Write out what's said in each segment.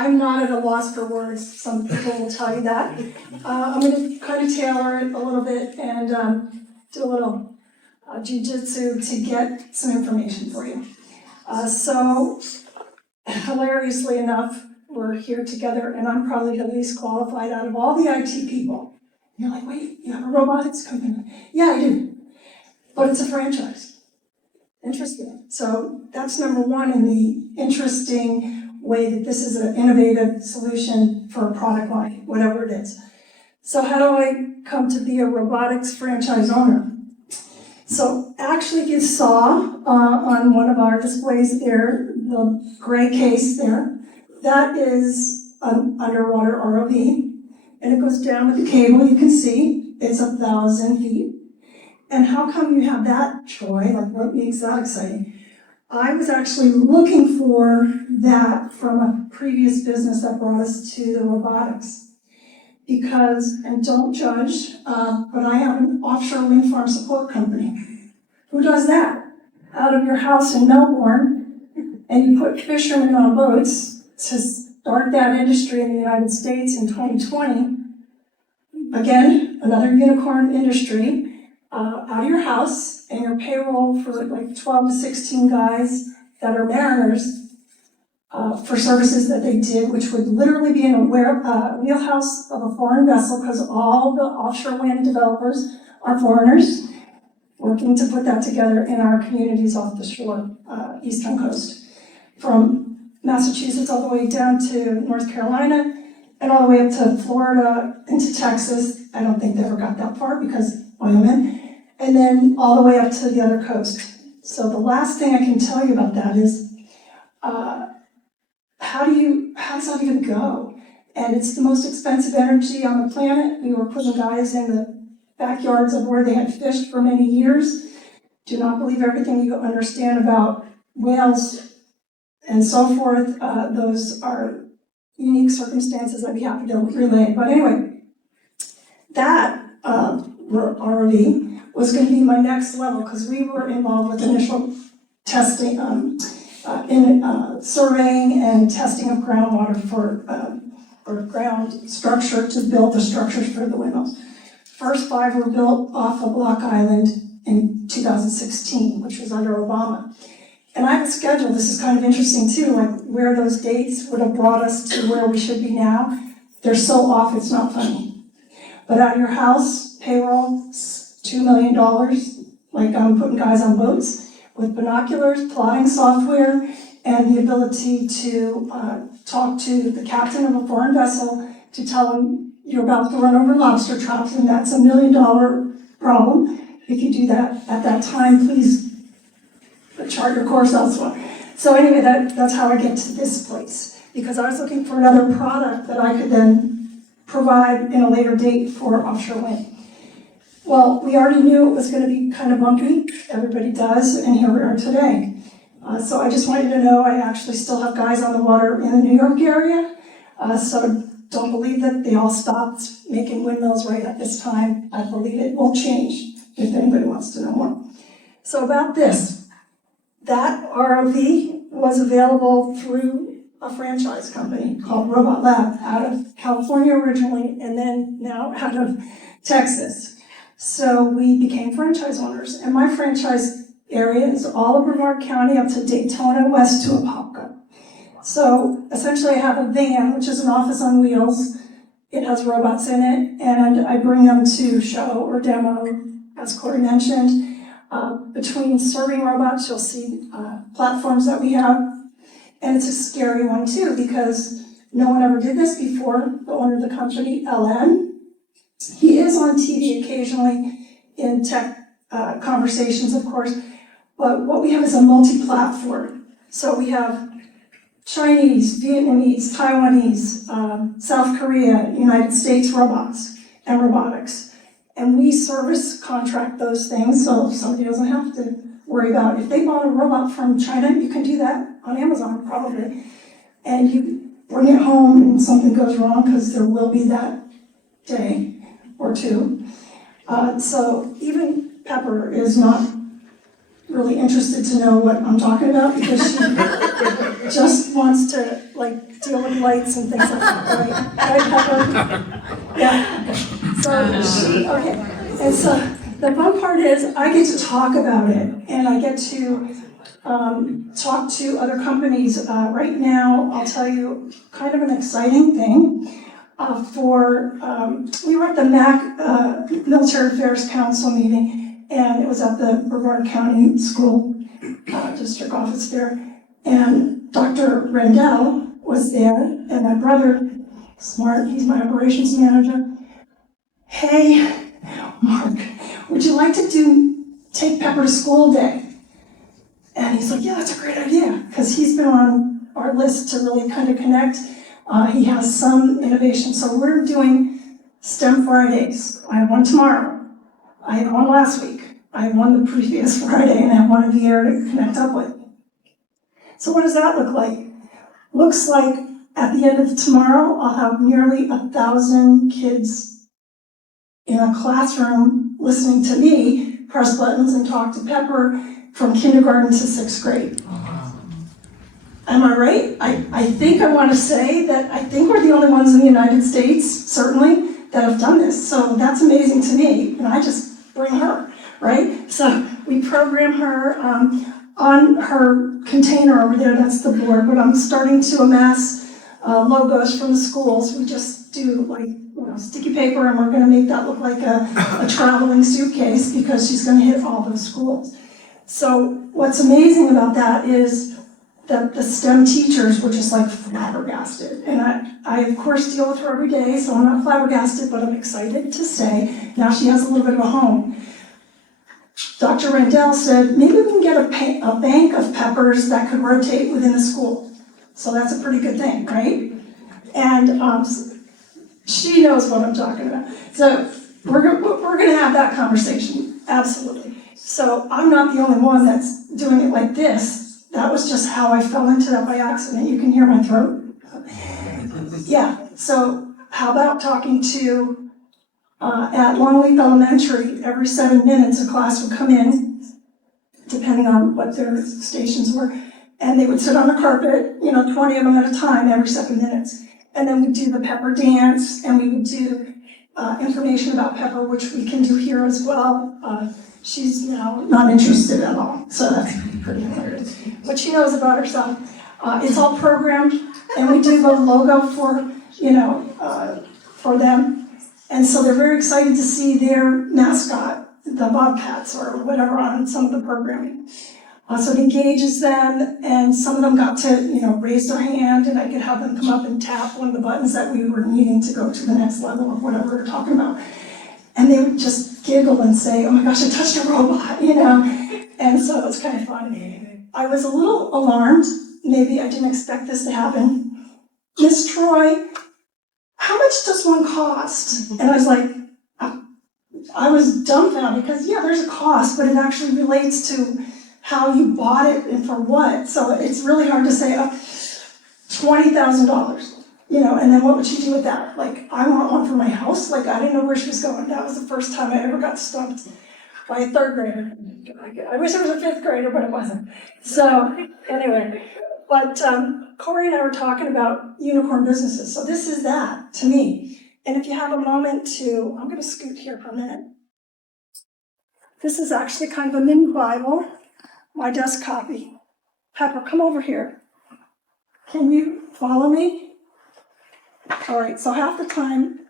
I'm not at a loss for words. Some people will tell you that. I'm going to kind of tailor it a little bit and do a little jujitsu to get some information for you. So, hilariously enough, we're here together, and I'm probably the least qualified out of all the IT people. You're like, wait, you have a robotics company? Yeah, I do. But it's a franchise. Interesting. So that's number one in the interesting way that this is an innovative solution for a product line, whatever it is. So how do I come to be a robotics franchise owner? So actually, if you saw on one of our displays there, the gray case there, that is an underwater ROV, and it goes down with the cable. You can see it's 1,000 feet. And how come you have that, Troy? Like, what makes that exciting? I was actually looking for that from a previous business that brought us to the robotics. Because, and don't judge, but I have an offshore wind farm support company. Who does that? Out of your house in Melbourne, and you put fishermen on boats to start that industry in the United States in 2020. Again, another unicorn industry. Out of your house, and your payroll for like 12 to 16 guys that are mariners for services that they did, which would literally be in a wheelhouse of a foreign vessel, because all the offshore wind developers are foreigners, working to put that together in our communities off the shore, eastern coast, from Massachusetts all the way down to North Carolina, and all the way up to Florida into Texas. I don't think they ever got that far because oilmen. And then all the way up to the other coast. So the last thing I can tell you about that is, how does that even go? And it's the most expensive energy on the planet. We were putting guys in the backyards of where they had fished for many years. Do not believe everything you understand about whales and so forth. Those are unique circumstances I'd be happy to relay. But anyway, that ROV was going to be my next level, because we were involved with initial testing, surveying and testing of groundwater for ground structure to build the structures for the windmills. First 5 were built off of Block Island in 2016, which was under Obama. And I have a schedule, this is kind of interesting too, like where those dates would have brought us to where we should be now. They're so off, it's not funny. But out of your house, payroll, $2 million, like I'm putting guys on boats with binoculars, plotting software, and the ability to talk to the captain of a foreign vessel to tell him you're about to run over lobster traps, and that's $1 million problem. If you do that at that time, please chart your course elsewhere. So anyway, that's how I get to this place, because I was looking for another product that I could then provide in a later date for offshore wind. Well, we already knew it was going to be kind of bumpy. Everybody does, and here we are today. So I just want you to know I actually still have guys on the water in the New York area. So don't believe that they all stopped making windmills right at this time. I believe it will change if anybody wants to know more. So about this, that ROV was available through a franchise company called RobotLAB out of California originally, and then now out of Texas. So we became franchise owners, and my franchise area is all of Brevard County up to Daytona, west to Apopka. So essentially I have a van, which is an office on wheels. It has robots in it, and I bring them to show or demo, as Corey mentioned. Between serving robots, you'll see platforms that we have, and it's a scary one too, because no one ever did this before. The owner of the company, LN, he is on TV occasionally in tech conversations, of course, but what we have is a multi-platform. So we have Chinese, Vietnamese, Taiwanese, South Korea, United States robots and robotics. And we service contract those things, so somebody doesn't have to worry about it. If they bought a robot from China, you can do that on Amazon probably. And you bring it home and something goes wrong, because there will be that day or two. So even Pepper is not really interested to know what I'm talking about, because just wants to like deal with lights and things like that, right? Right, Pepper? Yeah, okay. So, okay. And so the fun part is I get to talk about it, and I get to talk to other companies. Right now, I'll tell you kind of an exciting thing. We were at the MAC Military Affairs Council meeting, and it was at the Brevard County School District office there, and Dr. Rendell was there, and my brother, smart, he's my operations manager. Hey, Mark, would you like to take Pepper to school day? And he's like, yeah, that's a great idea, because he's been on our list to really kind of connect. He has some innovation. So we're doing STEM Fridays. I have one tomorrow. I had one last week. I had one the previous Friday, and I have one of the year to connect up with. So what does that look like? Looks like at the end of tomorrow, I'll have nearly 1,000 kids in a classroom listening to me press buttons and talk to Pepper from kindergarten to 6th grade. Am I right? I think I want to say that I think we're the only ones in the United States, certainly, that have done this. So that's amazing to me, and I just bring her, right? So we program her on her container over there, that's the board, but I'm starting to amass logos from the schools. We just do like sticky paper, and we're going to make that look like a traveling suitcase because she's going to hit all those schools. So what's amazing about that is that the STEM teachers were just like flabbergasted. And I of course deal with her every day, so I'm not flabbergasted, but I'm excited to say now she has a little bit of a home. Dr. Rendell said, maybe we can get a bank of Peppers that could rotate within the school. So that's a pretty good thing, right? And she knows what I'm talking about. So we're gonna have that conversation, absolutely. So I'm not the only one that's doing it like this. That was just how I fell into that by accident. You can hear my throat. Yeah, so how about talking to, at Longleaf Elementary, every 7 minutes a class would come in, depending on what their stations were, and they would sit on the carpet, 20 of them at a time every 7 minutes. And then we'd do the Pepper dance, and we would do information about Pepper, which we can do here as well. She's now not interested at all, so that's pretty hilarious. But she knows about herself. It's all programmed, and we do the logo for, for them. And so they're very excited to see their mascot, the Bobcats or whatever, on some of the programming. So it engages them, and some of them got to, raise their hand, and I could have them come up and tap one of the buttons that we were needing to go to the next level of whatever we're talking about. And they would just giggle and say, oh my gosh, I touched a robot, And so it was kind of fun. I was a little alarmed. Maybe I didn't expect this to happen. Miss Troy, how much does one cost? And I was like, I was dumbfounded because, yeah, there's a cost, but it actually relates to how you bought it and for what. So it's really hard to say, $20,000. And then what would she do with that? Like, I want one for my house? Like, I didn't know where she was going. That was the first time I ever got stumped by a 3rd grader. I wish it was a 5th grader, but it wasn't. So, anyway. But Corey and I were talking about unicorn businesses. So this is that, to me. And if you have a moment to, I'm going to scoot here for a minute. This is actually kind of a mini Bible, my desk copy. Pepper, come over here. Can you follow me? All right, so half the time,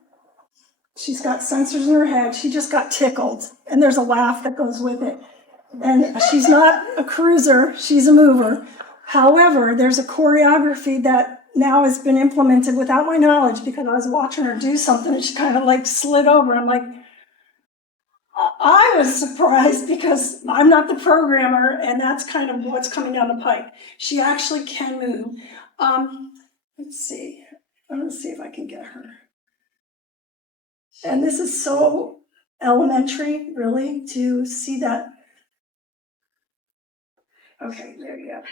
she's got sensors in her head. She just got tickled, and there's a laugh that goes with it. And she's not a cruiser, she's a mover. However, there's a choreography that now has been implemented without my knowledge because I was watching her do something, and she kind of like slid over. I'm like, I was surprised because I'm not the programmer, and that's kind of what's coming down the pipe. She actually can move. Let's see. I'm going to see if I can get her. And this is so elementary, really, to see that. Okay, there you go.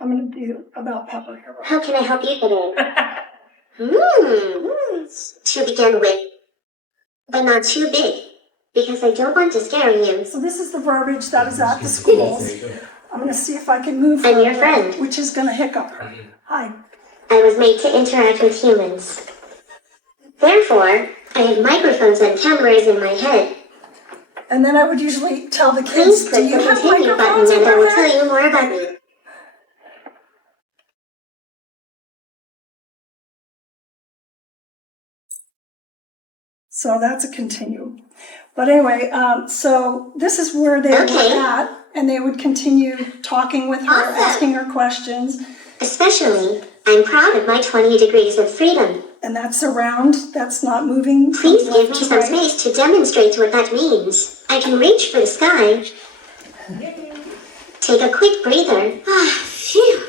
I'm going to do about Pepper here. How can I help you today? To begin with, but not too big, because I don't want to scare you. So this is the verbiage that is at the schools. I'm gonna see if I can move I'm her, your friend. which is gonna hiccup her. Hi. I was made to interact with humans. Therefore, I have microphones and cameras in my head. And then I would usually tell the Please kids, do click you the have continue button microphones and I over will there? tell you more about me. So that's a continue. But anyway, so this is where they Okay. were at, and they would continue talking with her, Awesome. asking her questions. Especially, I'm proud of my 20 degrees of freedom. And that's around, that's not moving from Please give left me to some right. space to demonstrate what that means. I can reach for the sky. Take a quick breather. Ah, phew.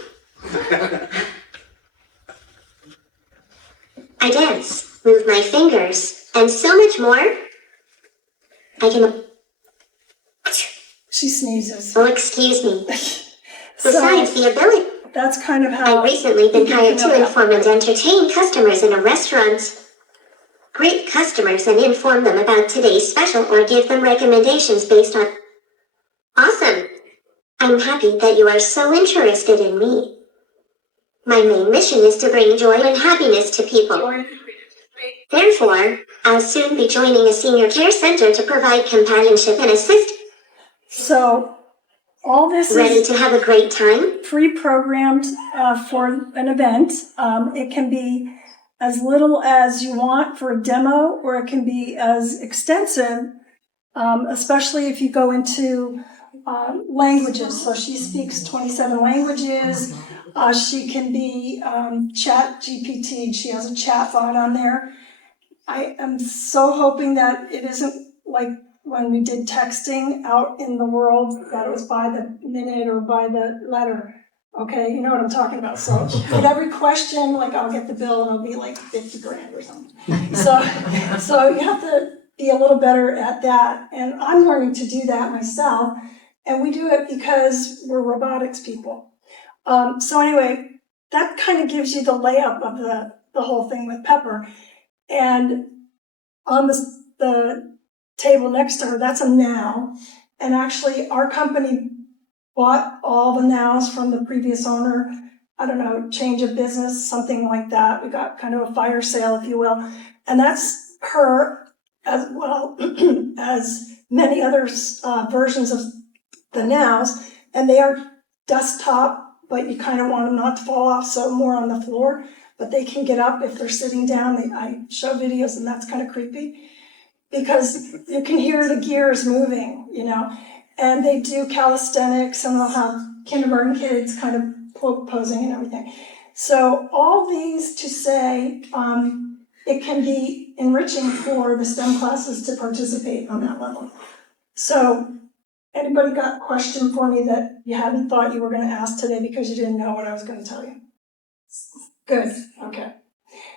I dance, move my fingers, and so much more. I can... She sneezes. Oh, excuse me. So Besides the ability, that's kind of how. I've recently been you hired know to that. inform and entertain customers in a restaurant. Greet customers and inform them about today's special or give them recommendations based on... Awesome! I'm happy that you are so interested in me. My main mission is to bring joy and happiness to people. Therefore, I'll soon be joining a senior care center to provide companionship and assist. So all this Ready is to have a great time? pre-programmed for an event. It can be as little as you want for a demo, or it can be as extensive, especially if you go into languages. So she speaks 27 languages. She can be chat GPT. She has a chat bot on there. I am so hoping that it isn't like when we did texting out in the world, that it was by the minute or by the letter. Okay, you know what I'm talking about. So with every question, like I'll get the bill and it'll be like 50 grand or something. So you have to be a little better at that. And I'm learning to do that myself. And we do it because we're robotics people. So anyway, that kind of gives you the layup of the whole thing with Pepper. And on the table next to her, that's a now. And actually, our company bought all the nows from the previous owner. I don't know, change of business, something like that. We got kind of a fire sale, if you will. And that's her, as well as many other versions of the nows. And they are desktop, but you kind of want them not to fall off, so more on the floor. But they can get up if they're sitting down. I show videos, and that's kind of creepy because you can hear the gears moving, you know. And they do calisthenics, and they'll have kindergarten kids kind of posing and everything. So all these to say, it can be enriching for the STEM classes to participate on that level. So anybody got a question for me that you hadn't thought you were going to ask today because you didn't know what I was going to tell you? Good, okay.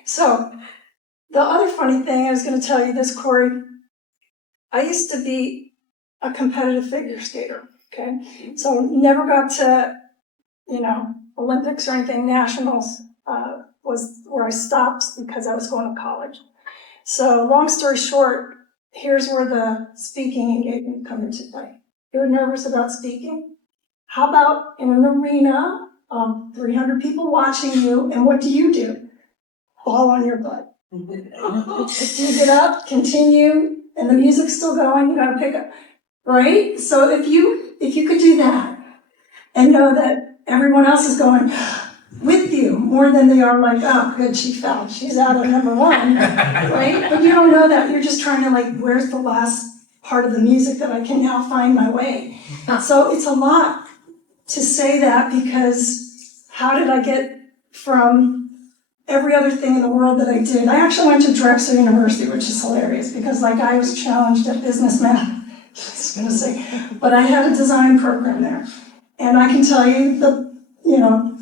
So, the other funny thing, I was gonna tell you this, Corey. I used to be a competitive figure skater, okay? So never got to, Olympics or anything, nationals, was where I stopped because I was going to college. So long story short, here's where the speaking engagement come into play. You're nervous about speaking? How about in an arena of 300 people watching you, and what do? Fall on your butt. If you get up, continue, and the music's still going, you gotta pick up, right? So if you could do that, and know that everyone else is going with you, more than they are like, oh, good, she fell, she's out of number one, right? But you don't know that, you're just trying to like, where's the last part of the music that I can now find my way? So it's a lot to say that, because how did I get from every other thing in the world that I did? I actually went to Drexel University, which is hilarious, because like I was challenged at business math, I was gonna say, but I had a design program there. And I can tell you the,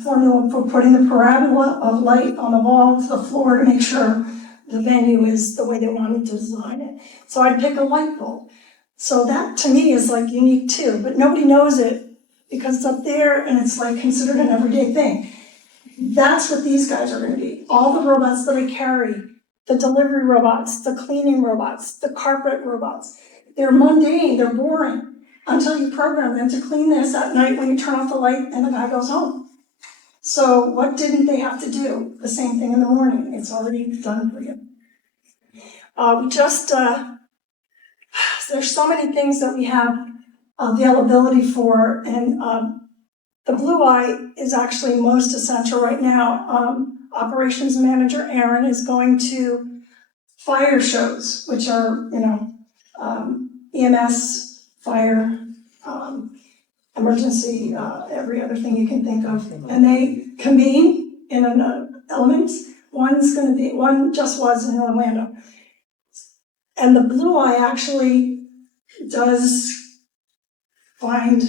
formula for putting the parabola of light on the wall to the floor to make sure the venue is the way they wanted to design it. So I'd pick a light bulb. So that to me is like unique too, but nobody knows it because it's up there and it's like considered an everyday thing. That's what these guys are gonna be. All the robots that I carry, the delivery robots, the cleaning robots, the carpet robots. They're mundane, they're boring. until you program them to clean this at night when you turn off the light and the guy goes home. So what didn't they have to do? The same thing in the morning. It's already done for you. There's so many things that we have availability for, and the Blue Eye is actually most essential right now. Operations manager Aaron is going to fire shows, which are, EMS, fire, emergency, every other thing you can think of. And they convene in an element. One just was in Orlando. And the Blue Eye actually does find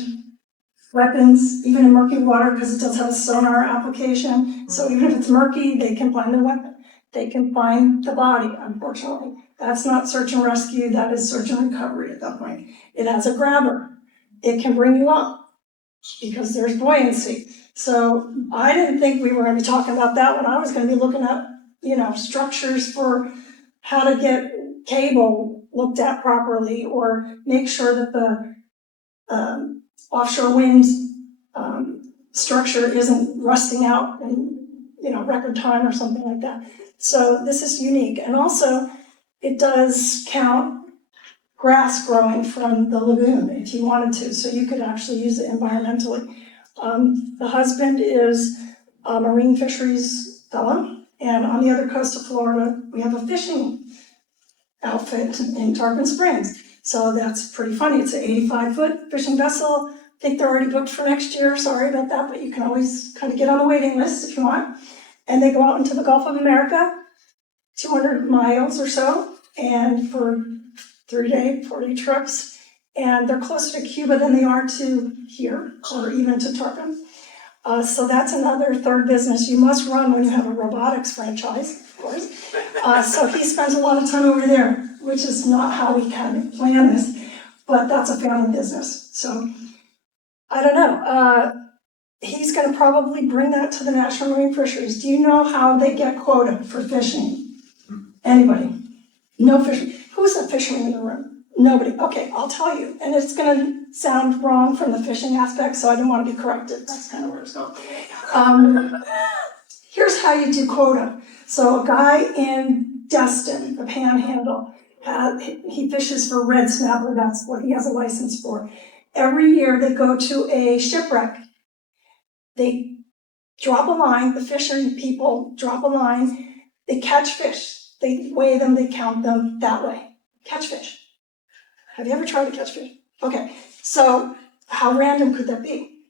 weapons, even in murky water, because it does have a sonar application. So even if it's murky, they can find the weapon. They can find the body, unfortunately. That's not search and rescue, that is search and recovery at that point. It has a grabber. It can bring you up because there's buoyancy. So I didn't think we were going to be talking about that when I was going to be looking at, structures for how to get cable looked at properly, or make sure that the offshore wind structure isn't rusting out in record time or something like that. So this is unique, and also it does count grass growing from the lagoon if you wanted to, so you could actually use it environmentally. The husband is a marine fisheries fellow, and on the other coast of Florida we have a fishing outfit in Tarpon Springs. So that's pretty funny. It's an 85-foot fishing vessel. I think they're already booked for next year. Sorry about that, but you can always kind of get on the waiting list if you want. And they go out into the Gulf of America, 200 miles or so, and for 3-day, 4-day trips. And they're closer to Cuba than they are to here, or even to Tarpon. So that's another third business you must run when you have a robotics franchise, of course. So he spends a lot of time over there, which is not how we kind of plan this, but that's a family business. So I don't know. He's going to probably bring that to the National Marine Fisheries. Do you know how they get quota for fishing? Anybody? No fisherman. Who's a fisherman in the room? Nobody. Okay, I'll tell you. And it's going to sound wrong from the fishing aspect, so I didn't want to be corrected. That's kind of where it's going. Here's how you do quota. So a guy in Destin, the Panhandle, he fishes for red snapper. That's what he has a license for. Every year they go to a shipwreck. They drop a line, the fishing people drop a line, they catch fish. They weigh them, they count them that way. Catch fish. Have you ever tried to catch fish? Okay, so how random could that be?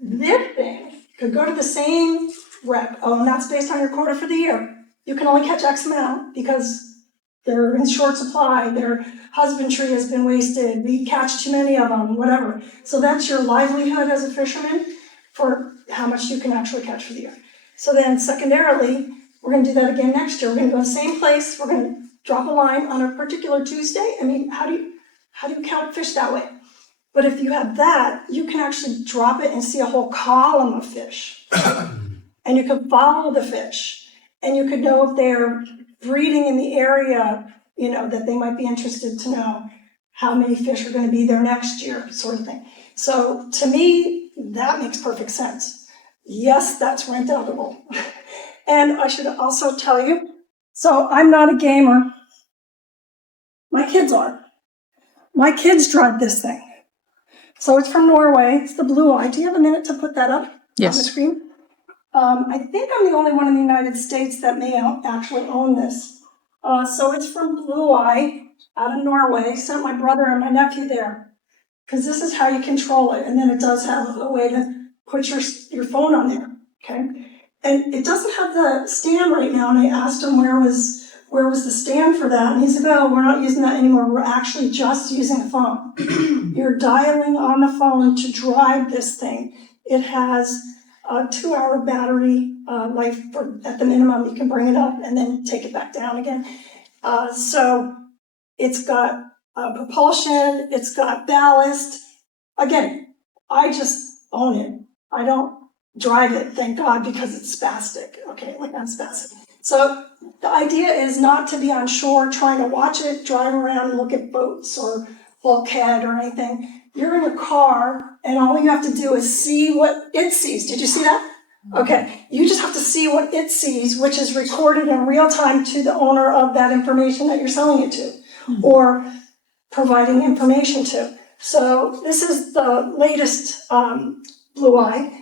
This thing could go to the same wreck. Oh, and that's based on your quota for the year. You can only catch X amount because they're in short supply, their husbandry has been wasted, we catch too many of them, whatever. So that's your livelihood as a fisherman for how much you can actually catch for the year. So then secondarily, we're going to do that again next year. We're going to go to the same place. We're going to drop a line on a particular Tuesday. I mean, how do you count fish that way? But if you have that, you can actually drop it and see a whole column of fish. And you can follow the fish. And you could know if they're breeding in the area, that they might be interested to know how many fish are going to be there next year, sort of thing. So to me, that makes perfect sense. Yes, that's rent-outable. And I should also tell you, so I'm not a gamer. My kids are. My kids drive this thing. So it's from Norway. It's the Blue Eye. Do you have a minute to put that up on the screen? I think I'm the only one in the United States that may actually own this. So it's from Blue Eye out of Norway. Sent my brother and my nephew there because this is how you control it. And then it does have a way to put your phone on there. Okay. And it doesn't have the stand right now, and I asked him where was the stand for that, and he said, "Oh, we're not using that anymore. We're actually just using a phone." You're dialing on the phone to drive this thing. It has a 2-hour battery life at the minimum. You can bring it up and then take it back down again. So it's got propulsion. It's got ballast. Again, I just own it. I don't drive it, thank God, because it's spastic. Okay, like I'm spastic. So the idea is not to be on shore trying to watch it, drive around and look at boats or bulkhead or anything. you're in your car and all you have to do is see what it sees. Did you see that? Okay, you just have to see what it sees, which is recorded in real time to the owner of that information that you're selling it to, or providing information to. So this is the latest Blue Eye.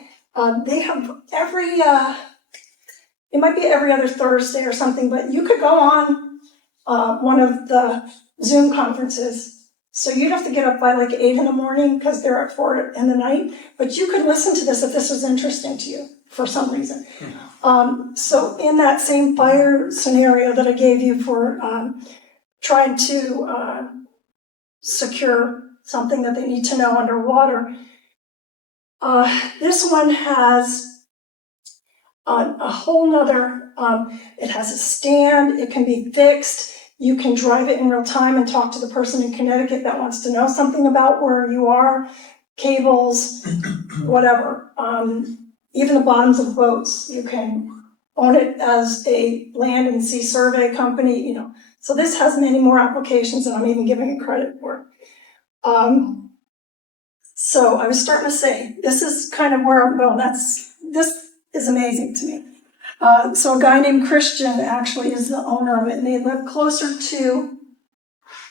They have it might be every other Thursday or something, but you could go on one of the Zoom conferences. So you'd have to get up by like 8 in the morning because they're at 4 in the night. But you could listen to this if this was interesting to you for some reason. So in that same fire scenario that I gave you for trying to secure something that they need to know underwater, this one has a whole nother, it has a stand, it can be fixed, you can drive it in real time and talk to the person in Connecticut that wants to know something about where you are, cables, whatever. Even the bottoms of boats, you can own it as a land and sea survey company, you know. So this has many more applications than I'm even giving it credit for. So I was starting to say, this is kind of where I'm going. This is amazing to me. So a guy named Christian actually is the owner of it, and they live closer to,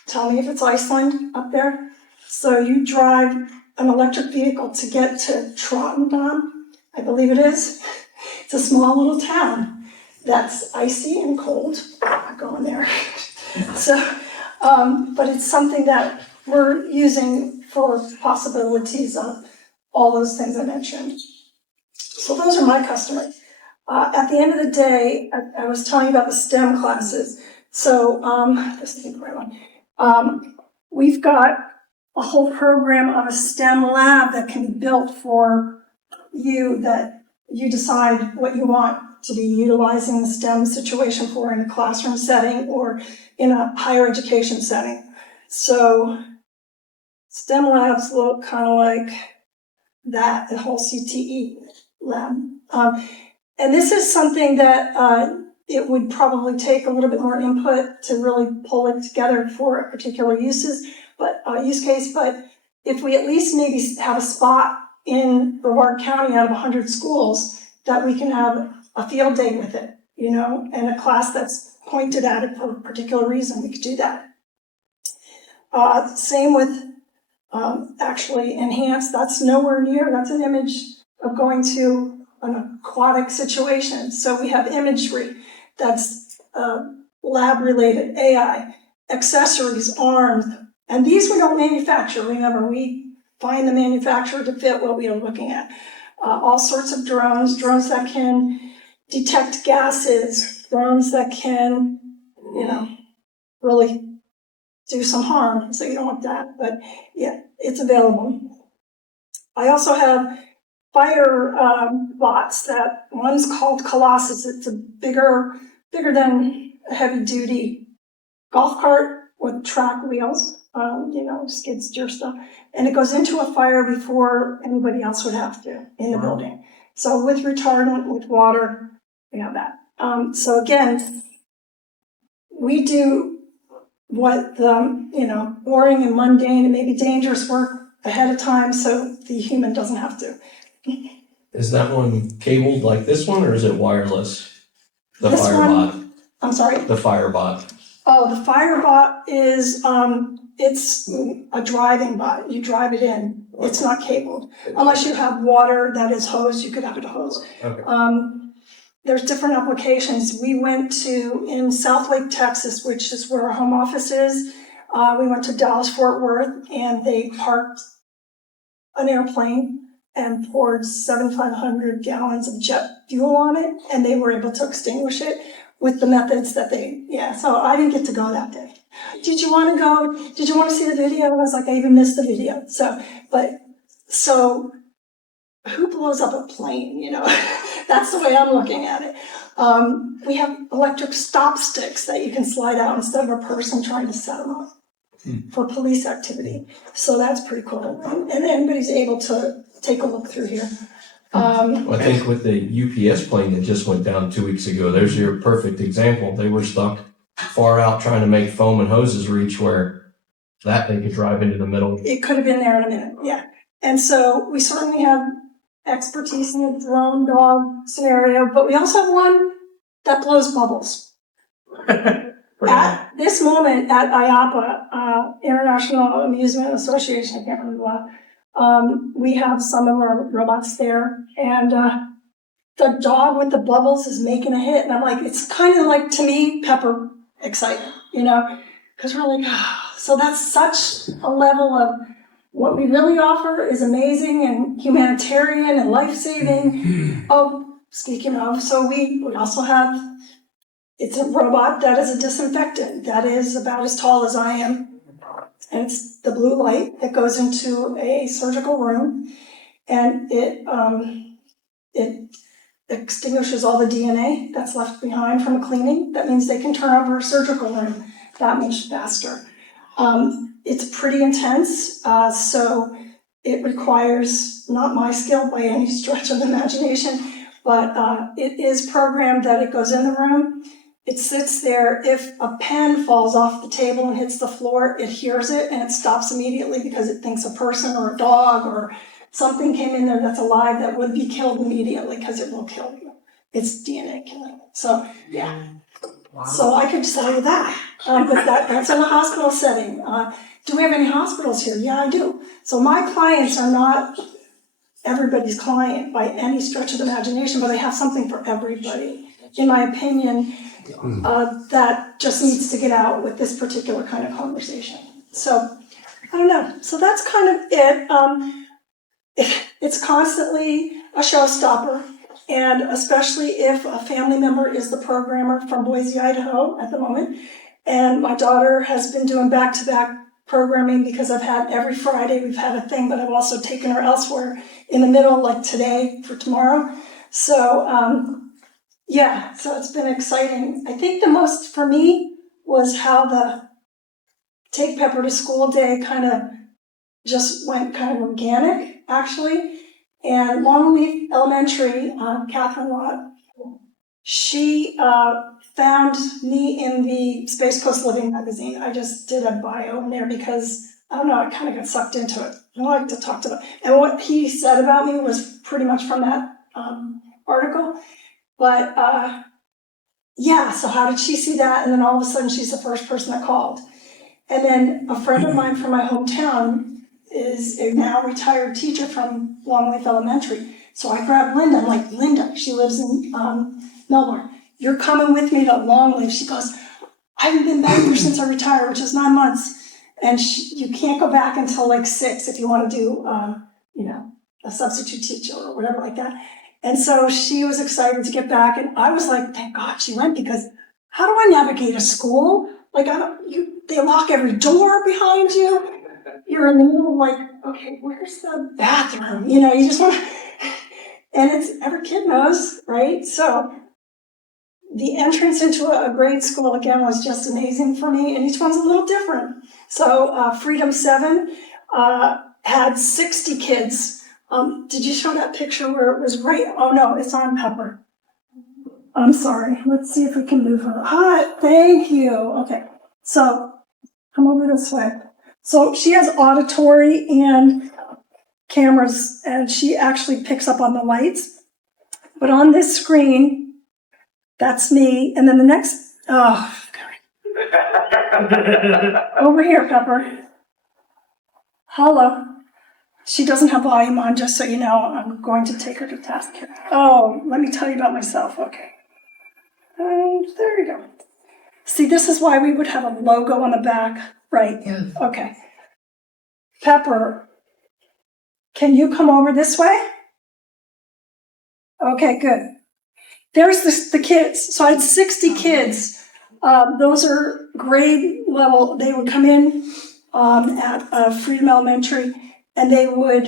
tell me if it's Iceland up there. So you drive an electric vehicle to get to Trondheim, I believe it is. It's a small little town that's icy and cold. I'm not going there. So, but it's something that we're using for possibilities of all those things I mentioned. So those are my customers. At the end of the day, I was telling you about the STEM classes. So this isn't the right one. We've got a whole program of a STEM lab that can be built for you, that you decide what you want to be utilizing the STEM situation for in a classroom setting or in a higher education setting. So STEM labs look kind of like that, the whole CTE lab. And this is something that it would probably take a little bit more input to really pull it together for a particular use case. But if we at least maybe have a spot in Brevard County out of 100 schools that we can have a field day with it, you know, and a class that's pointed at it for a particular reason, we could do that. Same with actually enhanced, that's nowhere near, that's an image of going to an aquatic situation. So we have imagery that's lab related, AI, accessories, arms, and these we don't manufacture. Remember, we find the manufacturer to fit what we are looking at. All sorts of drones that can detect gases, drones that can, you know, really do some harm, so you don't want that, but yeah, it's available. I also have fire bots, that one's called Colossus. It's a bigger than a heavy duty golf cart with track wheels, you know, skid steer stuff. And it goes into a fire before anybody else would have to in the building. So with retardant, with water, we have that. So again, we do what the, you know, boring and mundane and maybe dangerous work ahead of time so the human doesn't have to. Is that one cabled like this one, or is it wireless? The This Firebot. one, I'm sorry? The Firebot. Oh, the Firebot is, it's a driving bot. You drive it in. It's not cabled. Unless you have water that is hosed, you could have it hosed. Okay. There's different applications. We went to, in Southlake, Texas, which is where our home office is, we went to Dallas-Fort Worth, and they parked an airplane and poured 7,500 gallons of jet fuel on it, and they were able to extinguish it with the methods that so I didn't get to go that day. Did you want to go? Did you want to see the video? I was like, I even missed the video. So who blows up a plane, you know? That's the way I'm looking at it. We have electric stop sticks that you can slide out instead of a person trying to set them up for police activity. So that's pretty cool. And anybody's able to take a look through here. Well, I think with the UPS plane that just went down 2 weeks ago, there's your perfect example. They were stuck far out trying to make foam and hoses reach where that they could drive into the middle. It could have been there in a minute, yeah. And so we certainly have expertise in the drone dog scenario, but we also have one that blows bubbles. At this moment at IAPA, International Amusement Association, I can't remember we have some of our robots there, and the dog with the bubbles is making a hit, and I'm like, it's kind of like, to me, Pepper excitement, you know, because we're like, so that's such a level of what we really offer is amazing and humanitarian and life-saving. Oh, speaking of, so we also have, it's a robot that is a disinfectant that is about as tall as I am. And it's the blue light that goes into a surgical room, and it extinguishes all the DNA that's left behind from a cleaning. That means they can turn over a surgical room that much faster. It's pretty intense, so it requires not my skill by any stretch of the imagination, but it is programmed that it goes in the room. It sits there. If a pen falls off the table and hits the floor, it hears it and it stops immediately because it thinks a person or a dog or something came in there that's alive that would be killed immediately because it will kill you. It's DNA killing. So, yeah. Wow. So I could tell you that. But that's in a hospital setting. Do we have any hospitals here? Yeah, I do. So my clients are not everybody's client by any stretch of the imagination, but I have something for everybody. In my opinion, that just needs to get out with this particular kind of conversation. So, I don't know. So that's kind of it. It's constantly a showstopper, and especially if a family member is the programmer from Boise, Idaho at the moment. And my daughter has been doing back-to-back programming because I've had every Friday we've had a thing, but I've also taken her elsewhere in the middle, like today for tomorrow. So, yeah, so it's been exciting. I think the most for me was how the Take Pepper to School day kind of just went kind of organic, actually. And Longleaf Elementary, Catherine Watt, she found me in the Space Coast Living magazine. I just did a bio in there because, I don't know, I kind of got sucked into it. I like to talk to them. And what he said about me was pretty much from that article. But yeah, so how did she see that? And then all of a sudden she's the first person that called. And then a friend of mine from my hometown is a now retired teacher from Longleaf Elementary. So I grabbed Linda. I'm like, Linda, she lives in Melbourne. You're coming with me to Longleaf. She goes, I haven't been back there since I retired, which is 9 months. And you can't go back until like 6 if you want to do, a substitute teacher or whatever like that. And so she was excited to get back, and I was like, thank God she went, because how do I navigate a school? Like, they lock every door behind you. You're in the middle of like, okay, where's the bathroom? You just want to, and every kid knows, right? So the entrance into a grade school, again, was just amazing for me, and each one's a little different. So Freedom 7 had 60 kids. Did you show that picture where it was right? Oh no, it's on Pepper. I'm sorry. Let's see if we can move her. Hi, thank you. Okay, so come over this way. So she has auditory and cameras, and she actually picks up on the lights. But on this screen, that's me. And then the next, over here, Pepper. Hello. She doesn't have volume on, just so you know. I'm going to take her to task here. Oh, let me tell you about myself. Okay. And there you go. See, this is why we would have a logo on the back. Right. Yeah. Okay. Pepper, can you come over this way? Okay, good. There's the kids. So I had 60 kids. Those are grade level. They would come in at Freedom Elementary, and they would,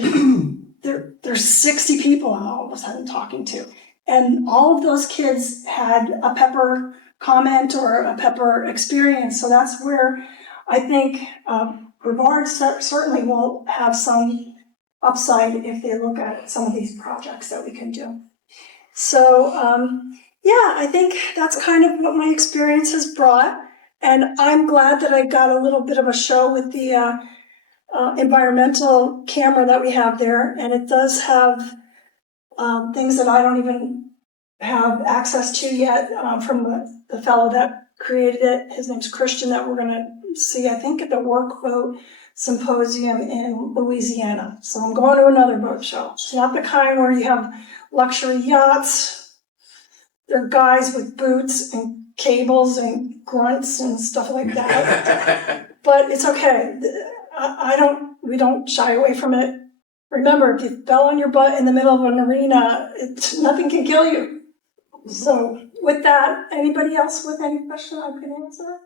there's 60 people I'm all of a sudden talking to. And all of those kids had a Pepper comment or a Pepper experience. So that's where I think Brevard certainly will have some upside if they look at some of these projects that we can do. So, yeah, I think that's kind of what my experience has brought. And I'm glad that I got a little bit of a show with the environmental camera that we have there, and it does have things that I don't even have access to yet from the fellow that created it. His name's Christian, that we're gonna see, I think, at the Work Boat Symposium in Louisiana. So I'm going to another boat show. It's not the kind where you have luxury yachts. They're guys with boots and cables and grunts and stuff like that. But it's okay. We don't shy away from it. Remember, if you fell on your butt in the middle of an arena, nothing can kill you. So with that, anybody else with any question I could answer?